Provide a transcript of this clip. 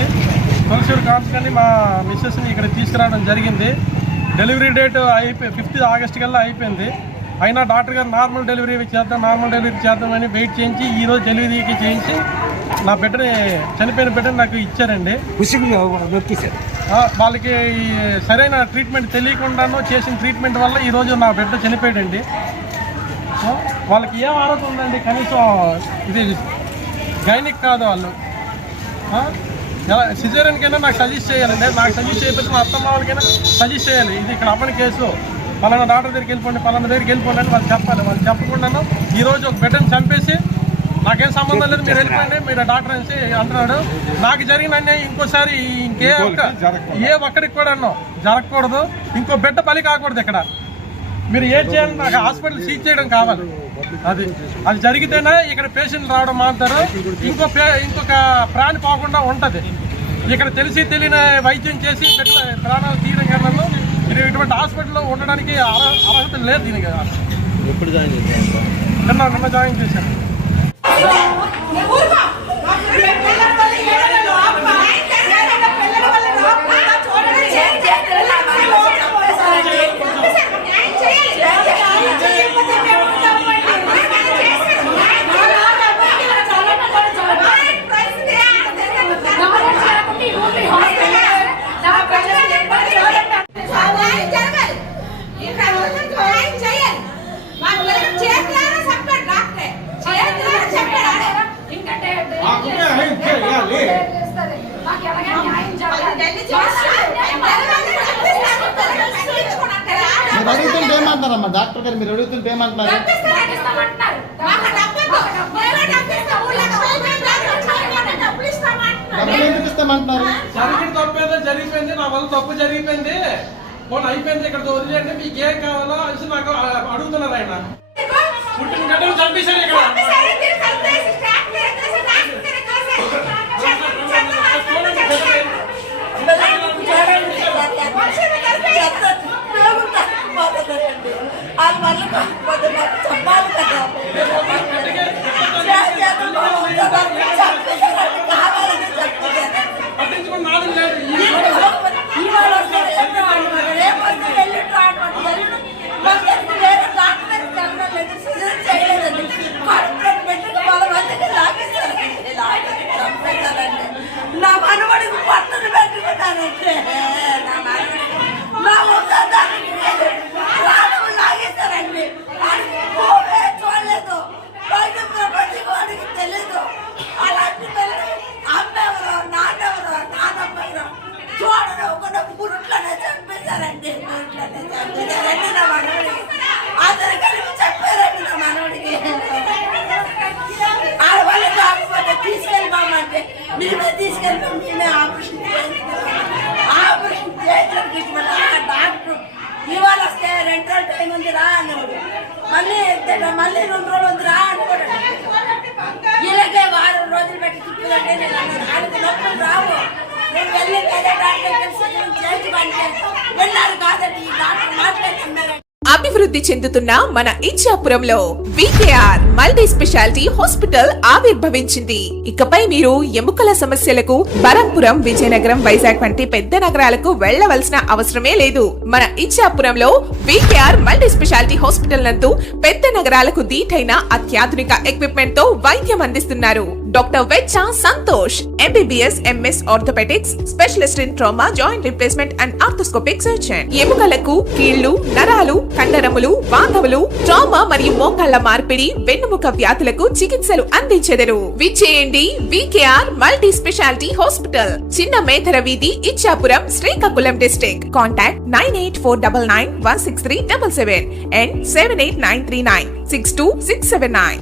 అయింది తులసూరు కాన్స్కని మా మిస్సెస్ని ఇక్కడ తీసుకురావడం జరిగింది. డెలివరీ డేట్ అయిపోయి ఫిఫ్త్ ఆగస్ట్ కల్లా అయిపోయింది. అయినా డాక్టర్ గారు నార్మల్ డెలివరీ చేద్దాం నార్మల్ డెలివరీ చేద్దామని వెయిట్ చేయించి ఈ రోజు డెలివరీకి చేయించి నా బిడ్డని చనిపోయిన బిడ్డని నాకు ఇచ్చారండి. వాళ్ళకి సరైన ట్రీట్మెంట్ తెలియకుండానో చేసిన ట్రీట్మెంట్ వల్ల ఈరోజు నా బిడ్డ చనిపోయాడండి. వాళ్ళకి ఏం ఆరోగ్యం ఉందండి? కనీసం ఇది గైనిక్ కాదు వాళ్ళు. సిజేరియన్కైనా నాకు సజెస్ట్ చేయాలండి నాకు సజెస్ట్ చేయకపోతే మా అత్తమ్మ వాళ్ళకైనా సజెస్ట్ చేయాలి. ఇది ఇక్కడ అవ్వని కేసు. పలానా డాక్టర్ దగ్గరికి వెళ్ళిపోండి పలానా దగ్గరికి వెళ్ళిపోండి అని వాళ్ళు చెప్పాలి. వాళ్ళు చెప్పకుండాను ఈరోజు ఒక బిడ్డను చంపేసి నాకేం సంబంధం లేదు మీరు వెళ్ళిపోండి మీరు డాక్టర్ అనేసి అంటున్నాడు. నాకు జరిగిన అన్యాయం ఇంకోసారి ఇంకే ఒక్క ఏ ఒక్కడికి కూడా అన్నాం జరగకూడదు. ఇంకో బిడ్డ బలి కాకూడదు ఇక్కడ. మీరు ఏం చేయాలి? నాకు హాస్పిటల్ సీజ్ చేయడం కావాలి. అది అది జరిగితేనే ఇక్కడ పేషెంట్ రావడం మారుతారు ఇంకో పే ఇంకొక ప్రాణి పోకుండా ఉంటుంది. ఇక్కడ తెలిసి తెలియని వైద్యం చేసి ప్రాణాలు తీయడం కన్నా ఇది ఇటువంటి హాస్పిటల్లో ఉండడానికి అర్హ- అర్హత లేదు దీనికి. ఎప్పుడు జాయిన్ చేశారు? నిన్న నిన్న జాయిన్ చేశాను మీరు అడుగుతుంటే ఏమంటున్నారమ్మా డాక్టర్ గారు మీరు అడుగుతుంటే ఏమంటున్నారు డబ్బులు ఎందుకు ఇస్తామంటున్నారు? జరిగిన తప్పేదో జరిగిపోయింది నా వల్ల తప్పు జరిగిపోయింది. పోనీ అయిపోయింది ఇక్కడ వదిలేయండి మీకు ఏం కావాలో అనేసి నాకు అడుగుతున్నారు ఆయన. పుట్టిన గడ్డలు చంపేశారు ఇక్కడ. ఆడవాళ్ళు కాకపోతే తీసుకెళ్ళిపోమంటే మేమే తీసుకెళ్ళిపోం మేమే ఆపరేషన్ ఆపరేషన్ డాక్టర్ ఇవాళ వస్తే రెండు రోజులు టైం ఉంది రా అన్నాడు మళ్ళీ మళ్ళీ రెండు రోజులు ఉంది రా అనుకోడు. ఇలాగే వారం రోజులు పెట్టి తిప్పుదంటే నేను అన్నాను ఆయనకు నొప్పులు రావు నేను వెళ్ళి వేరే డాక్టర్ కలిసి చేయించమంటే వెళ్ళారు కాదండి అభివృద్ధి చెందుతున్న మన ఇచ్చాపురంలో వికేఆర్ మల్టీ స్పెషాలిటీ హాస్పిటల్ ఆవిర్భవించింది. ఇకపై మీరు ఎముకల సమస్యలకు బరంపురం విజయనగరం వైజాగ్ వంటి పెద్ద నగరాలకు వెళ్ళవలసిన అవసరమే లేదు. మన ఇచ్చాపురంలో వికేఆర్ మల్టీ స్పెషాలిటీ హాస్పిటల్ నందు పెద్ద నగరాలకు దీటైన అత్యాధునిక ఎక్విప్మెంట్తో వైద్యం అందిస్తున్నారు. Doctor వెచ్చ Santosh MBBS MS orthopaedics specialist in trauma joint replacement and arthroscopic surgeon ఎముకలకు కీళ్ళు నరాలు కండరములు వాతవులు ట్రామా మరియు మోకాళ్ళ మార్పిడి వెన్నుముక వ్యాధులకు చికిత్సలు అందించెదరు. విచ్చేయండి వికేఆర్ మల్టీ స్పెషాలిటీ హాస్పిటల్ చిన్న మేధర వీధి Ichchapuram Srikakulam district. Contact nine eight four double nine one six three double seven and seven eight nine three nine six two six seven nine.